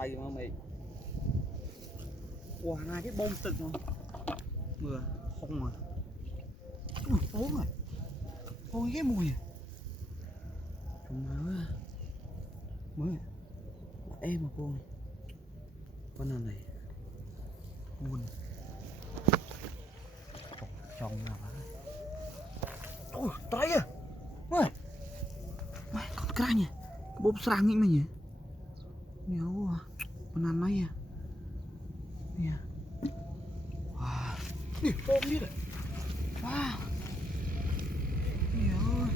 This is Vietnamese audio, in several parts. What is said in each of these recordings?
tay mà mày wow ngay cái bông tực mà mưa không mà bốn rồi ôi cái mùi chúng nó mới em mà con nào này buồn trong nào mà ôi tay à ôi mày con cái nhỉ bốp sang nghĩ mình nhỉ nhiều con ăn mấy à nè wow đi bom đi rồi wow nhiều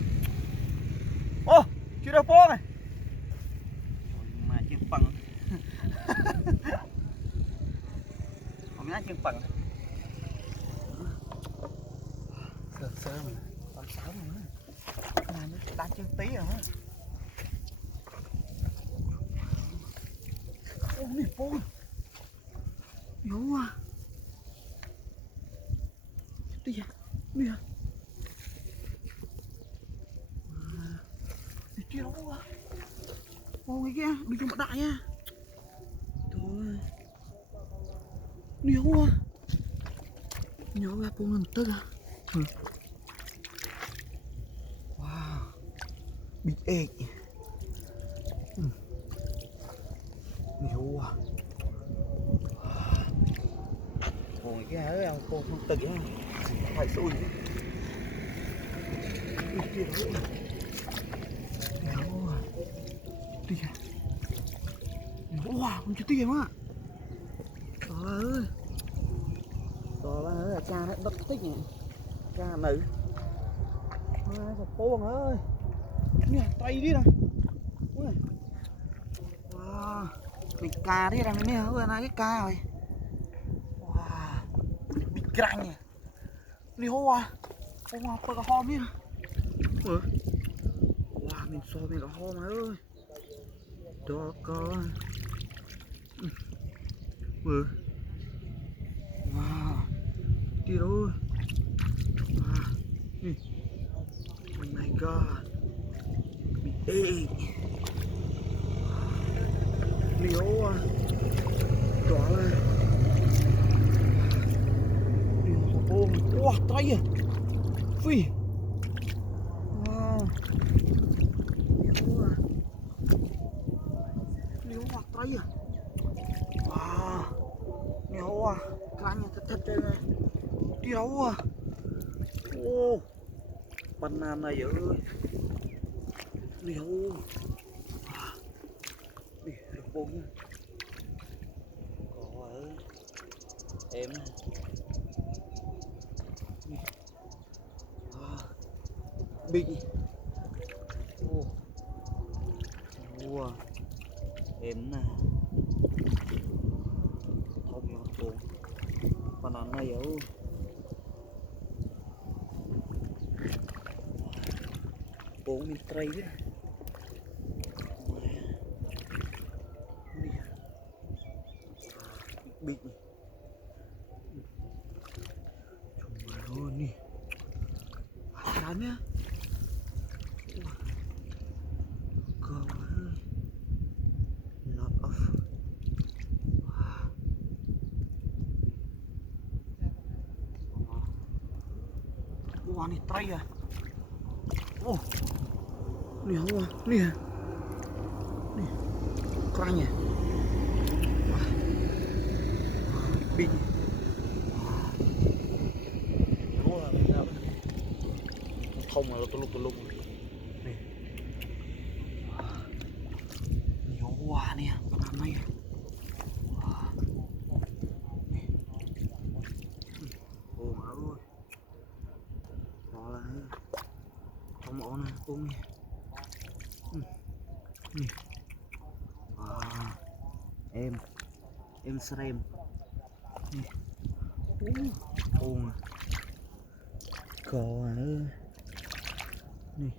ô chưa đâu bom này mà chiếc bằng không nhá chiếc bằng sơ mà con sáu nữa này nó đá chân tí rồi á ô nè bom vô à đi à đi à đi kia đâu à ô cái kia đi cho mặt đại nha thôi nhiều à nhiều ra bom lần tức à wow big egg nhiều à ôi cái hở ông cô không tự á phải xui đi kia đó nhiều à đi à wow con chưa tiền á trời ơi là cha nó đất tích nhỉ cha nữ thật buồn ơi nè tay đi nè wow mình cà đi rằng nè hơi là cái ca rồi wow bị căng nhỉ đi hô à hô mà có cái hôm nhỉ wow mình so với cái hôm mà ơi đó có wow đi rồi wow oh my god bị ê liếu à đó là liếu bông wow tay à phi wow liếu hoặc tay à wow liếu à cánh thật đây này đi đâu à ô banana này ơi liếu đi bông nha có em big wow em nè không nhỏ bông banana này ơi bông mình tray đấy big ôi nè chán nhá God lot of wow này tay à ô nè nè nè căng nhỉ big không mà tôi lúc này nhiều quá nè con ăn này ồ má ơi đó là trong ổ này ôm nè em xem ôm cò ơi nè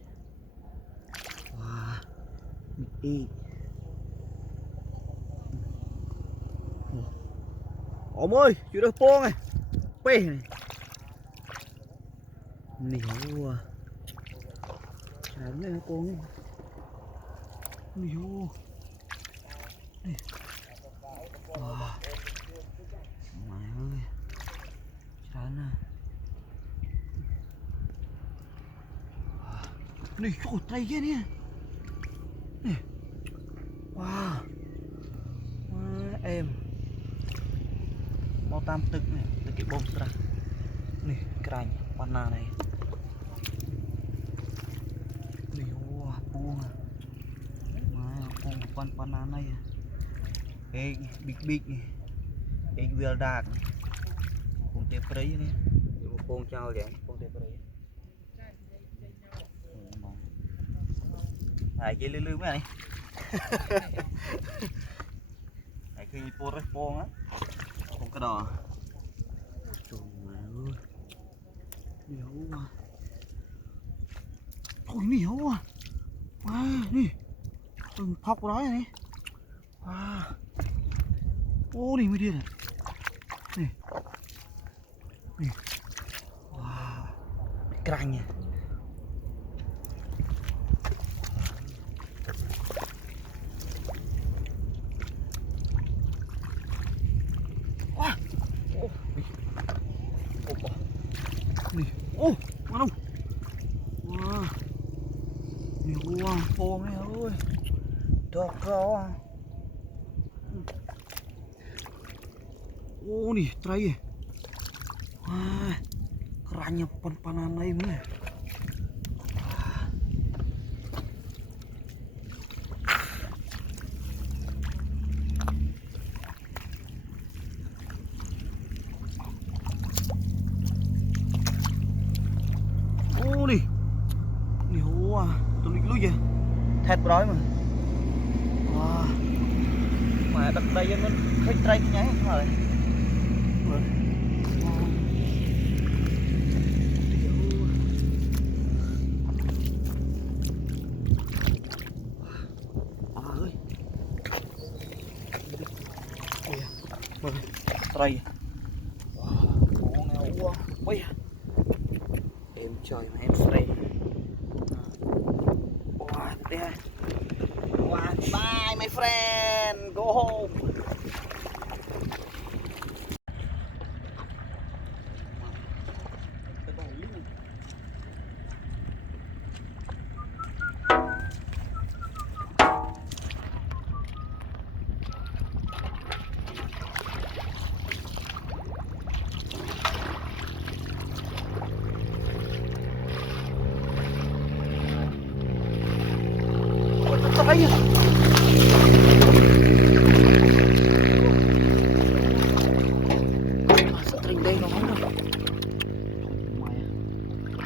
wow đi ôm ơi chưa được bông này bê này nhiều à làm này con nhiều nè Wow. Mày ơi. Chán à. Nè, trời tay kia nè. Nè. Wow. Em. Mau tamទឹកនេះទឹកគេបូមស្រះនេះក្រាញ់បាណានេះនេះអូពងមកពងបាណានេះអេប៊ីកនេះអេវាលដាកពងទេព្រៃនេះយកពងចោលយ៉ាងពងទេព្រៃហើយគេលឺមែននេះហើយឃើញពូរេះពងណាពងក្តោចូលមកអើយនេះអូអូនេះអូវ៉ានេះtừng phọc đó này wow. Ô này mới điên này này wow cành nhỉ wow. Này ô mà đâu wow này wow phồng này ơi được rồi ô nih terakhir wah kerannya panan lain nih ô nih wah tulis dulu ya thép rồi mà wow mà đất đây nó khích trai cái nháy không rồi trai wow nghèo quá bây em trời mà em stay wow đây wow bye my friend go home Terakhir sering đây nó không đâu mày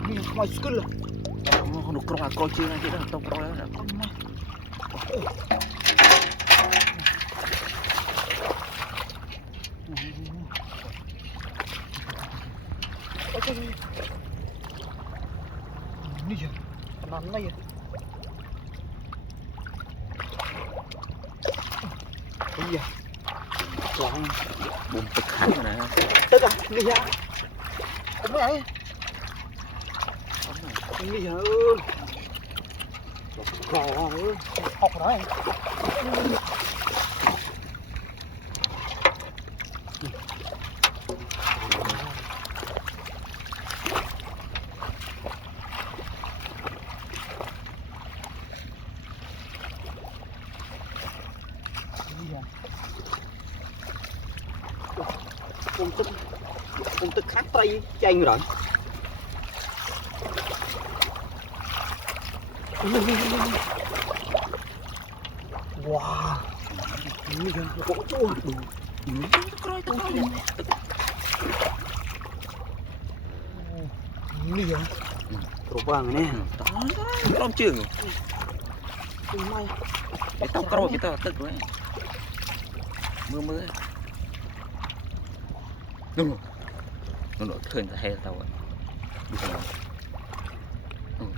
này mày skul lah nó được coi coi chưa này kita tao coi là con mày ini ya penanda ya iya Quang bùn tức hẳn rồi nè tức à đi ra không phải đi ra ơi học rồi đó con tức khác tay chanh rồi wow ini kan kok tuh ini keren tuh ini ya terbang nih không trường mai tao câu kita tức đấy mưa nó thường là hay tao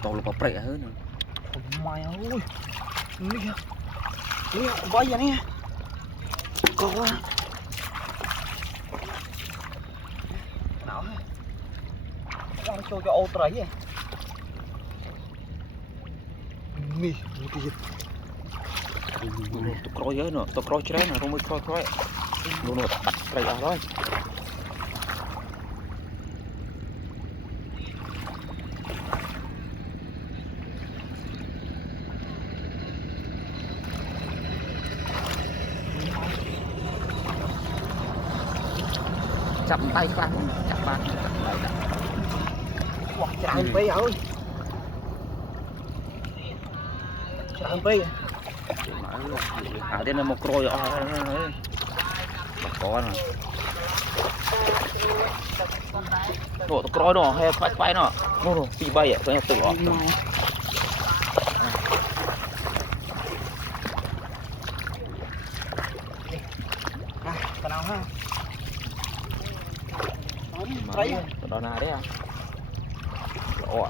tao là bọc rẻ hơn mày ơi ini bao giờ nè có nào đang cho ô trái vậy mì cái gì tụi coi với nữa tụi coi chơi nè không mới coi luôn rồi bật cây ở đó chậm tay các bạn chậm bàn Trời phê ơi. Trời phê. à đây là một coi có nè bộ tụi coi nó hay quay nó nó phi bay cái nhà tự Cái nào ha? đó nào đấy à ồ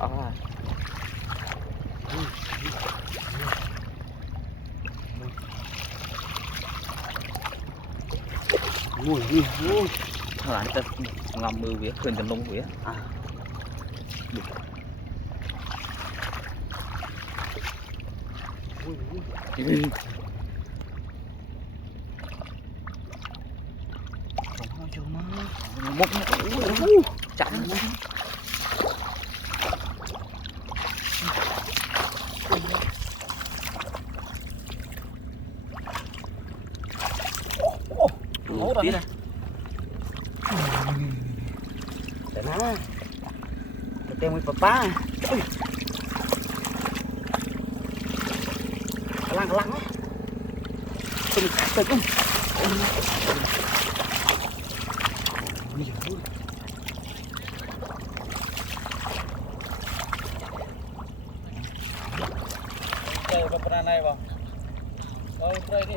Mùi gì? là ta ngầm mưa vía khơi chân lông vía Một chắn tí này. Để nó để tem với papa. Lăng á. Từng không. Chơi papa này vào. Ôi chơi đi.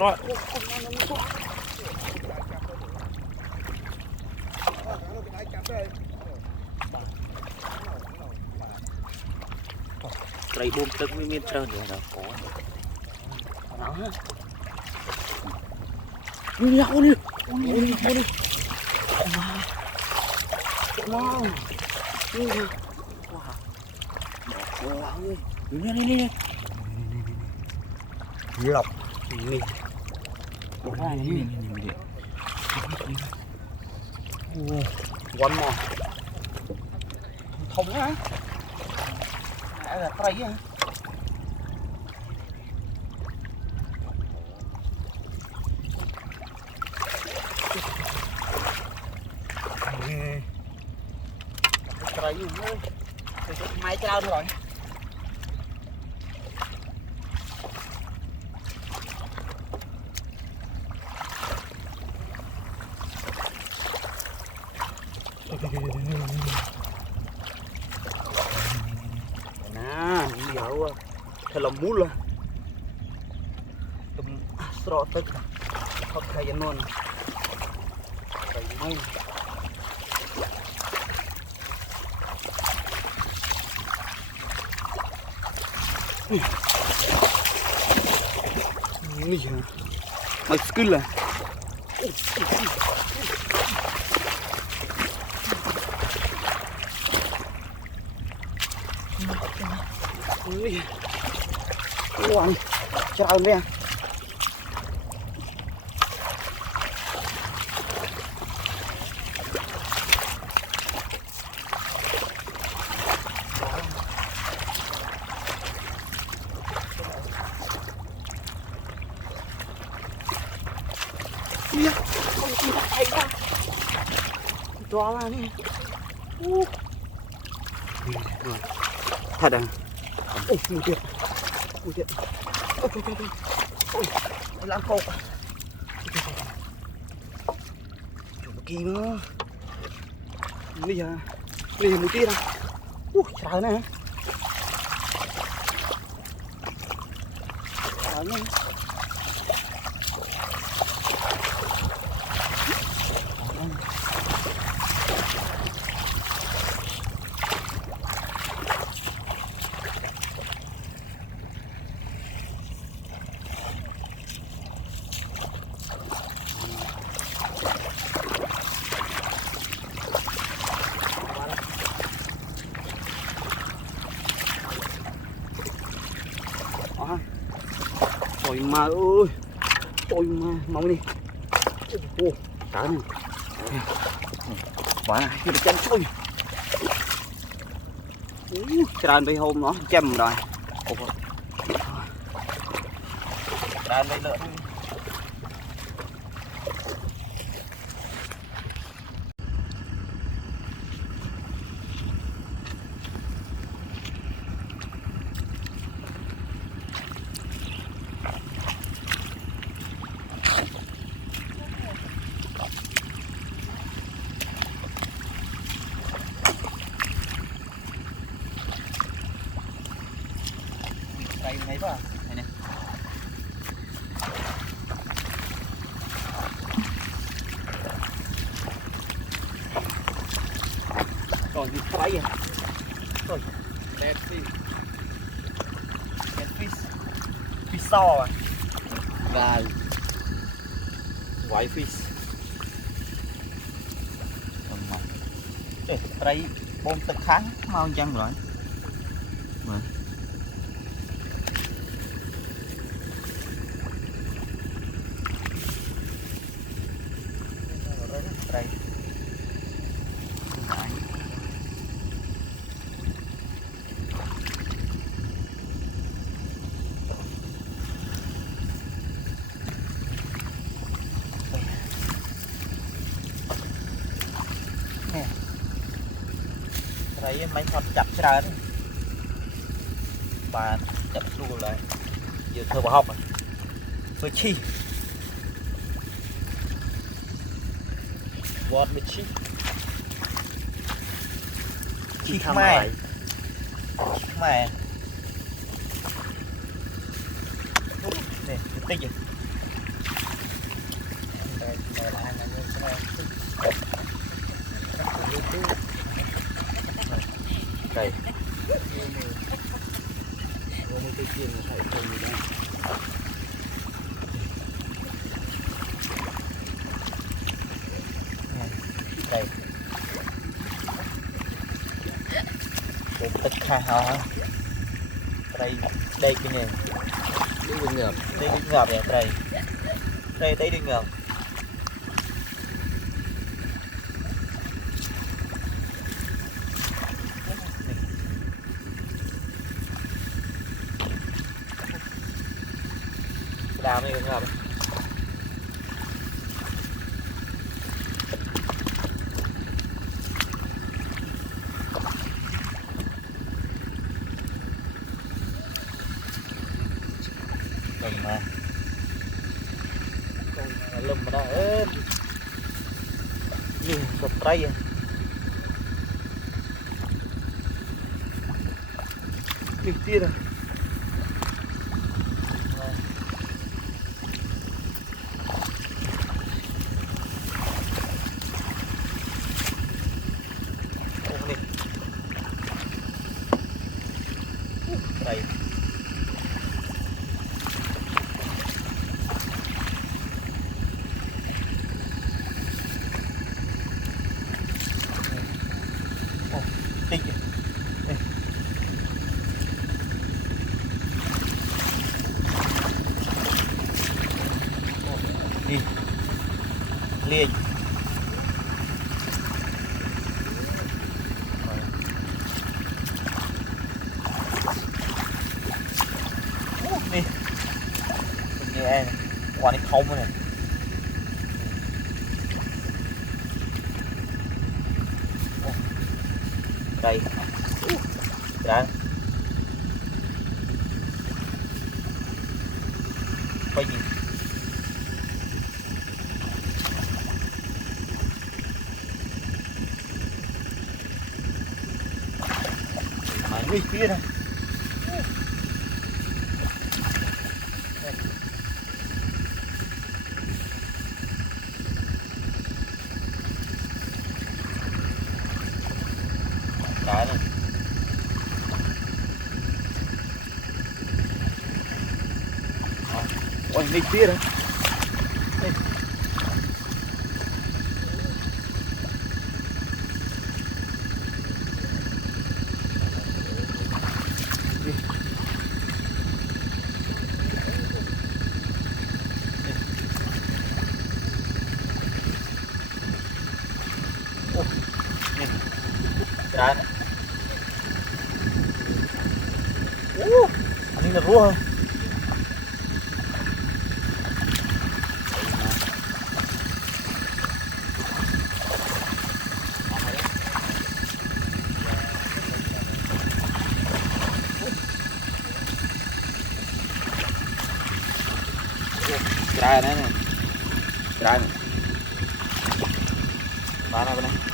Coi cây bomទឹកវាមានច្រើនដែរដល់កNó ha. Ôi ôi ôi Wow. nè Lọc mì. One more. Thông á. Là cây á. Cây gì nữa. Mai trao rồi. Nè, dạo thật là mút luôn. Tụm sọ tức. Thật thay cho luôn. Cây mây. Ini ya, mas skill lah. Ini, wah, cerah ni ya. Iya, không tidak thấy ra. Cho ra đi. Thật à? Ôi, mùi tiệt. Ôi, làm khổ. Chủ kỳ nữa. Bây giờ mùi tiệt à? Trời này. Trời này. mà ơi ôi mà mong đi ô cá này quá này cái chân ôi tràn bây hôm nó chầm rồi tràn bây lợn đây thấy quá này nè rồi đi quay à rồi đẹp fish fish so à gài white fish đây bomទឹកខាងមកអញ្ចឹងrồi đây nè đây mấy con chặt ra đấy bà chặt luôn lại giờ thơ bảo học rồi với chi what with chi chi mày nè tích gì đây cái chiên nó phải không gì đấy đây một tất cả họ đây đây cái này đây đừng ngợp này đây đừng ngợp đào này đừng ngợp mà lùm mà đó như cặp tay việc tiên à đây tích đi liền đi nghe qua đi không này đây đã có gì mà nguy kia này cá này ôi nghịch kia đấy ច្រើន អានេះនៅរស់ ច្រើនណាស់ច្រើនបានហើយបងណា